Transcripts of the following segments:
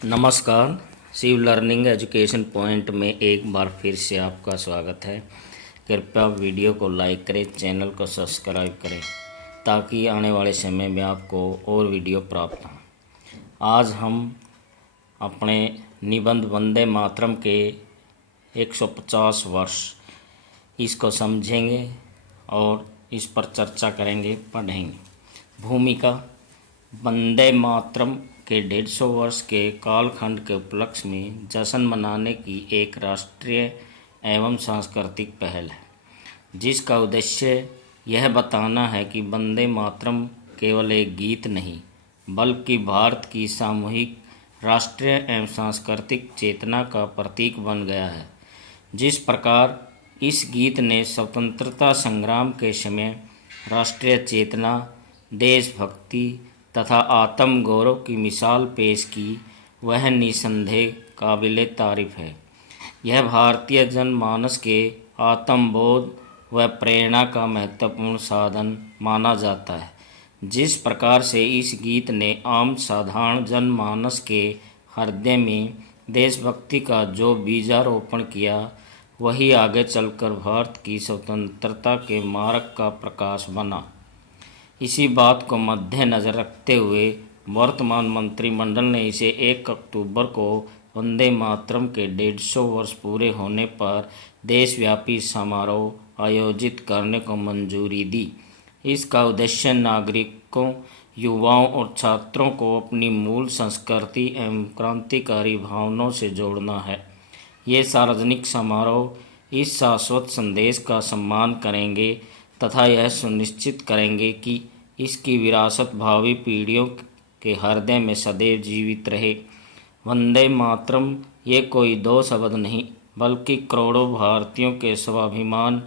नमस्कार। Shiv learning education point में एक बार फिर से आपका स्वागत है। कृपया वीडियो को लाइक करें, चैनल को सब्सक्राइब करें ताकि आने वाले समय में आपको और वीडियो प्राप्त हों। आज हम अपने निबंध वंदे मातरम के 150 वर्ष इसको समझेंगे और इस पर चर्चा करेंगे, पढ़ेंगे। भूमिका: वंदे मातरम के 150 वर्ष के कालखंड के उपलक्ष्य में जश्न मनाने की एक राष्ट्रीय एवं सांस्कृतिक पहल है, जिसका उद्देश्य यह बताना है कि वंदे मातरम केवल एक गीत नहीं, बल्कि भारत की सामूहिक राष्ट्रीय एवं सांस्कृतिक चेतना का प्रतीक बन गया है। जिस प्रकार इस गीत ने स्वतंत्रता संग्राम के समय राष्ट्रीय चेतना, देशभक्ति तथा आत्म गौरव की मिसाल पेश की, वह निसंदेह काबिले तारीफ है। यह भारतीय जनमानस के आत्मबोध व प्रेरणा का महत्वपूर्ण साधन माना जाता है। जिस प्रकार से इस गीत ने आम साधारण जनमानस के हृदय में देशभक्ति का जो बीजारोपण किया, वही आगे चलकर भारत की स्वतंत्रता के मार्ग का प्रकाश बना। इसी बात को मद्देनज़र रखते हुए वर्तमान मंत्रिमंडल ने इसे 1 अक्टूबर को वंदे मातरम के 150 वर्ष पूरे होने पर देशव्यापी समारोह आयोजित करने को मंजूरी दी। इसका उद्देश्य नागरिकों, युवाओं और छात्रों को अपनी मूल संस्कृति एवं क्रांतिकारी भावनाओं से जोड़ना है। ये सार्वजनिक समारोह इस शाश्वत संदेश का सम्मान करेंगे तथा यह सुनिश्चित करेंगे कि इसकी विरासत भावी पीढ़ियों के हृदय में सदैव जीवित रहे। वंदे मातरम ये कोई दो शब्द नहीं, बल्कि करोड़ों भारतीयों के स्वाभिमान,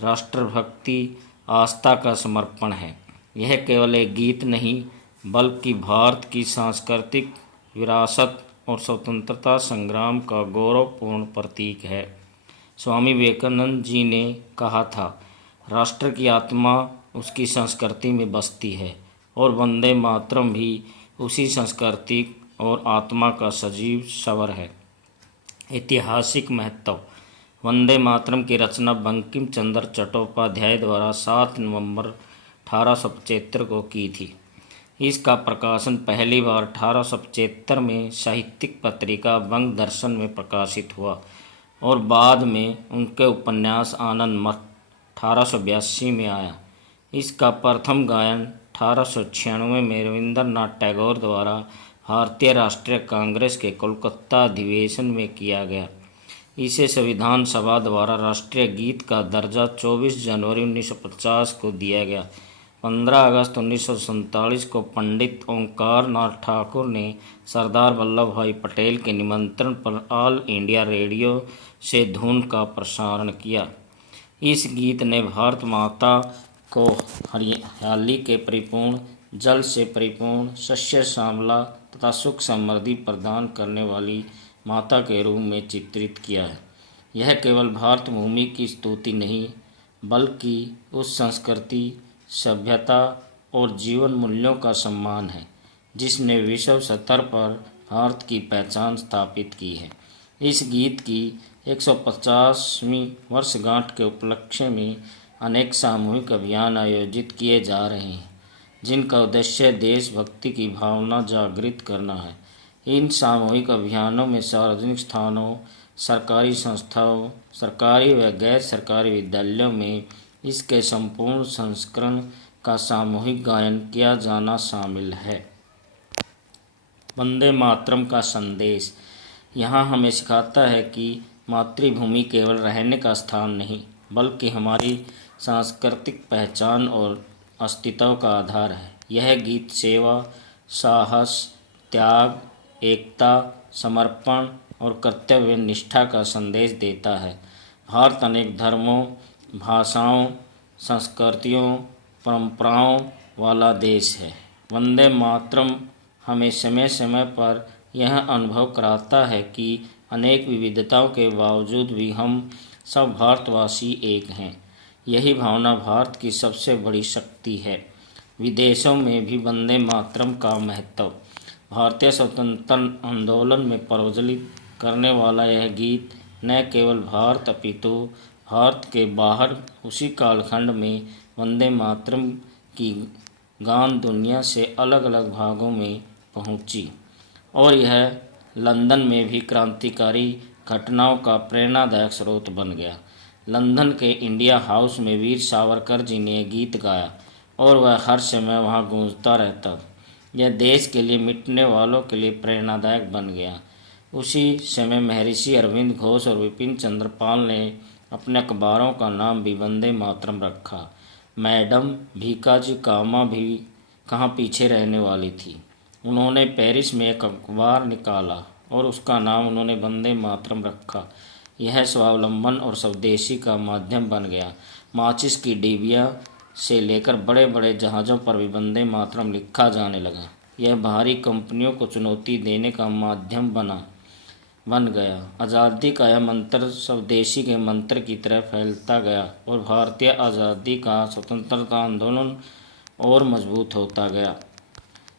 राष्ट्रभक्ति, आस्था का समर्पण है। यह केवल एक गीत नहीं, बल्कि भारत की सांस्कृतिक विरासत और स्वतंत्रता संग्राम का गौरवपूर्ण प्रतीक है। स्वामी विवेकानंद जी ने कहा था, राष्ट्र की आत्मा उसकी संस्कृति में बसती है और वंदे मातरम भी उसी संस्कृति और आत्मा का सजीव स्वर है। ऐतिहासिक महत्व: वंदे मातरम की रचना बंकिम चंद्र चट्टोपाध्याय द्वारा 7 नवंबर 1875 को की थी। इसका प्रकाशन पहली बार 1875 में साहित्यिक पत्रिका वंग दर्शन में प्रकाशित हुआ और बाद में उनके उपन्यास आनंद मठ 1882 में आया। इसका प्रथम गायन 1896 में रविंद्रनाथ टैगोर द्वारा भारतीय राष्ट्रीय कांग्रेस के कोलकाता अधिवेशन में किया गया। इसे संविधान सभा द्वारा राष्ट्रीय गीत का दर्जा 24 जनवरी 1950 को दिया गया। 15 अगस्त 1947 को पंडित ओंकार नाथ ठाकुर ने सरदार वल्लभ भाई पटेल के निमंत्रण पर ऑल इंडिया रेडियो से धुन का प्रसारण किया। इस गीत ने भारत माता को हरियाली के परिपूर्ण, जल से परिपूर्ण, शस्य श्यामला तथा सुख समृद्धि प्रदान करने वाली माता के रूप में चित्रित किया है। यह केवल भारत भूमि की स्तुति नहीं, बल्कि उस संस्कृति, सभ्यता और जीवन मूल्यों का सम्मान है जिसने विश्व स्तर पर भारत की पहचान स्थापित की है। इस गीत की 150वीं वर्षगांठ के उपलक्ष्य में अनेक सामूहिक अभियान आयोजित किए जा रहे हैं, जिनका उद्देश्य देशभक्ति की भावना जागृत करना है। इन सामूहिक अभियानों में सार्वजनिक स्थानों, सरकारी संस्थाओं, सरकारी व गैर सरकारी विद्यालयों में इसके संपूर्ण संस्करण का सामूहिक गायन किया जाना शामिल है। वंदे मातरम का संदेश यहाँ हमें सिखाता है कि मातृभूमि केवल रहने का स्थान नहीं, बल्कि हमारी सांस्कृतिक पहचान और अस्तित्व का आधार है। यह गीत सेवा, साहस, त्याग, एकता, समर्पण और कर्तव्य निष्ठा का संदेश देता है। भारत अनेक धर्मों, भाषाओं, संस्कृतियों, परंपराओं वाला देश है। वंदे मातरम हमें समय समय पर यह अनुभव कराता है कि अनेक विविधताओं के बावजूद भी हम सब भारतवासी एक हैं। यही भावना भारत की सबसे बड़ी शक्ति है। विदेशों में भी वंदे मातरम का महत्व: भारतीय स्वतंत्रता आंदोलन में प्रज्वलित करने वाला यह गीत न केवल भारत अपितु भारत के बाहर उसी कालखंड में वंदे मातरम की गान दुनिया से अलग अलग भागों में पहुंची और यह लंदन में भी क्रांतिकारी घटनाओं का प्रेरणादायक स्रोत बन गया। लंदन के इंडिया हाउस में वीर सावरकर जी ने गीत गाया और वह हर समय वहां गूंजता रहता। यह देश के लिए मिटने वालों के लिए प्रेरणादायक बन गया। उसी समय महर्षि अरविंद घोष और विपिन चंद्र पाल ने अपने अखबारों का नाम भी वंदे मातरम रखा। मैडम भीकाजी कामा भी कहाँ पीछे रहने वाली थी। उन्होंने पेरिस में एक अखबार निकाला और उसका नाम उन्होंने वंदे मातरम रखा। यह स्वावलंबन और स्वदेशी का माध्यम बन गया। माचिस की डिबिया से लेकर बड़े बड़े जहाज़ों पर भी वंदे मातरम लिखा जाने लगा। यह बाहरी कंपनियों को चुनौती देने का माध्यम बन गया। आज़ादी का यह मंत्र स्वदेशी के मंत्र की तरह फैलता गया और भारतीय आज़ादी का स्वतंत्रता आंदोलन और मजबूत होता गया।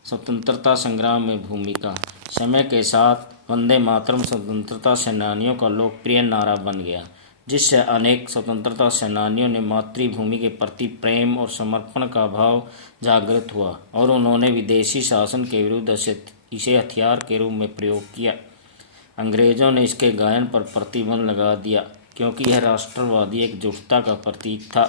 स्वतंत्रता संग्राम में भूमिका। समय के साथ वंदे मातरम स्वतंत्रता सेनानियों का लोकप्रिय नारा बन गया, जिससे अनेक स्वतंत्रता सेनानियों ने मातृभूमि के प्रति प्रेम और समर्पण का भाव जागृत हुआ और उन्होंने विदेशी शासन के विरुद्ध इसे हथियार के रूप में प्रयोग किया। अंग्रेज़ों ने इसके गायन पर प्रतिबंध लगा दिया क्योंकि यह राष्ट्रवादी एकजुटता का प्रतीक था।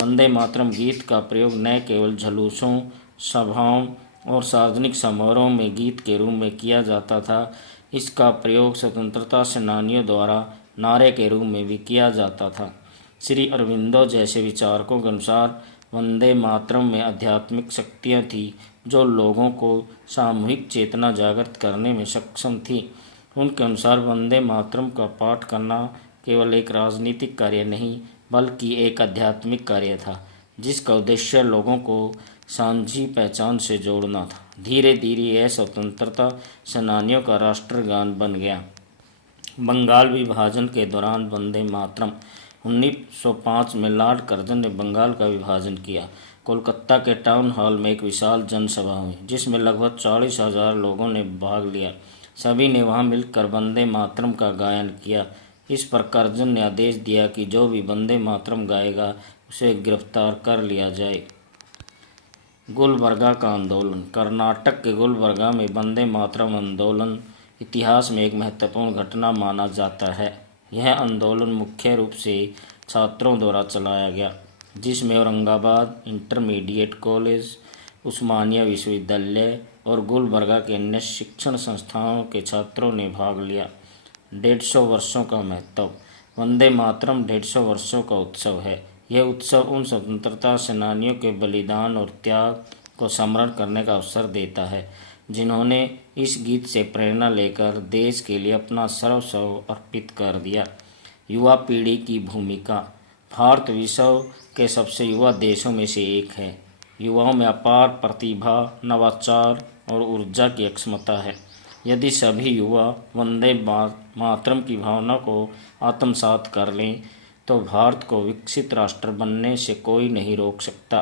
वंदे मातरम गीत का प्रयोग न केवल जुलूसों, सभाओं और सार्वजनिक समारोह में गीत के रूप में किया जाता था, इसका प्रयोग स्वतंत्रता सेनानियों द्वारा नारे के रूप में भी किया जाता था। श्री अरविंदो जैसे विचारकों के अनुसार वंदे मातरम में आध्यात्मिक शक्तियाँ थीं जो लोगों को सामूहिक चेतना जागृत करने में सक्षम थी। उनके अनुसार वंदे मातरम का पाठ करना केवल एक राजनीतिक कार्य नहीं बल्कि एक आध्यात्मिक कार्य था, जिसका उद्देश्य लोगों को साझी पहचान से जोड़ना था। धीरे धीरे यह स्वतंत्रता सेनानियों का राष्ट्रगान बन गया। बंगाल विभाजन के दौरान वंदे मातरम 1905 में लॉर्ड कर्जन ने बंगाल का विभाजन किया। कोलकाता के टाउन हॉल में एक विशाल जनसभा हुई जिसमें लगभग 40,000 लोगों ने भाग लिया। सभी ने वहां मिलकर वंदे मातरम का गायन किया। इस पर कर्जन ने आदेश दिया कि जो भी वंदे मातरम गाएगा उसे गिरफ्तार कर लिया जाए। गुलबर्गा का आंदोलन। कर्नाटक के गुलबर्गा में वंदे मातरम आंदोलन इतिहास में एक महत्वपूर्ण घटना माना जाता है। यह आंदोलन मुख्य रूप से छात्रों द्वारा चलाया गया, जिसमें औरंगाबाद इंटरमीडिएट कॉलेज, उस्मानिया विश्वविद्यालय और गुलबर्गा के अन्य शिक्षण संस्थानों के छात्रों ने भाग लिया। 150 वर्षों का महत्व। वंदे मातरम 150 वर्षों का उत्सव है। यह उत्सव उन स्वतंत्रता सेनानियों के बलिदान और त्याग को स्मरण करने का अवसर देता है जिन्होंने इस गीत से प्रेरणा लेकर देश के लिए अपना सर्वस्व अर्पित कर दिया। युवा पीढ़ी की भूमिका। भारत विश्व के सबसे युवा देशों में से एक है। युवाओं में अपार प्रतिभा, नवाचार और ऊर्जा की क्षमता है। यदि सभी युवा वंदे मातरम की भावना को आत्मसात कर लें तो भारत को विकसित राष्ट्र बनने से कोई नहीं रोक सकता।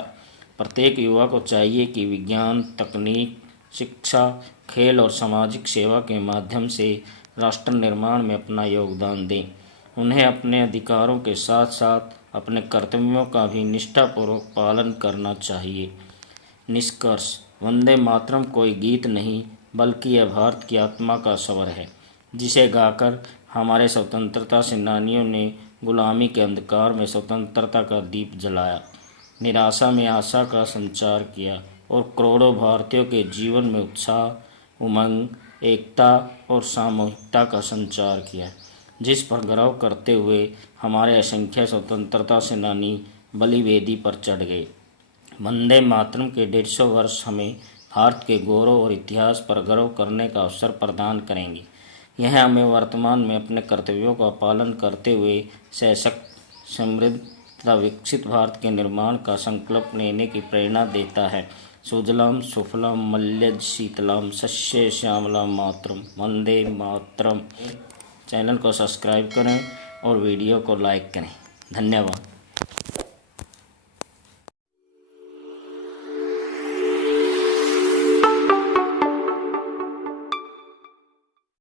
प्रत्येक युवा को चाहिए कि विज्ञान, तकनीक, शिक्षा, खेल और सामाजिक सेवा के माध्यम से राष्ट्र निर्माण में अपना योगदान दें। उन्हें अपने अधिकारों के साथ साथ अपने कर्तव्यों का भी निष्ठापूर्वक पालन करना चाहिए। निष्कर्ष। वंदे मातरम कोई गीत नहीं बल्कि यह भारत की आत्मा का स्वर है, जिसे गाकर हमारे स्वतंत्रता सेनानियों ने गुलामी के अंधकार में स्वतंत्रता का दीप जलाया, निराशा में आशा का संचार किया और करोड़ों भारतीयों के जीवन में उत्साह, उमंग, एकता और सामूहिकता का संचार किया, जिस पर गर्व करते हुए हमारे असंख्य स्वतंत्रता सेनानी बलिवेदी पर चढ़ गए। वंदे मातरम के 150 वर्ष हमें भारत के गौरव और इतिहास पर गर्व करने का अवसर प्रदान करेंगे। यह हमें वर्तमान में अपने कर्तव्यों का पालन करते हुए सशक्त, समृद्ध तथा विकसित भारत के निर्माण का संकल्प लेने की प्रेरणा देता है। सुजलाम सुफलाम मलयज शीतलाम सस्य श्यामलाम मातरम वंदे मातरम। चैनल को सब्सक्राइब करें और वीडियो को लाइक करें। धन्यवाद।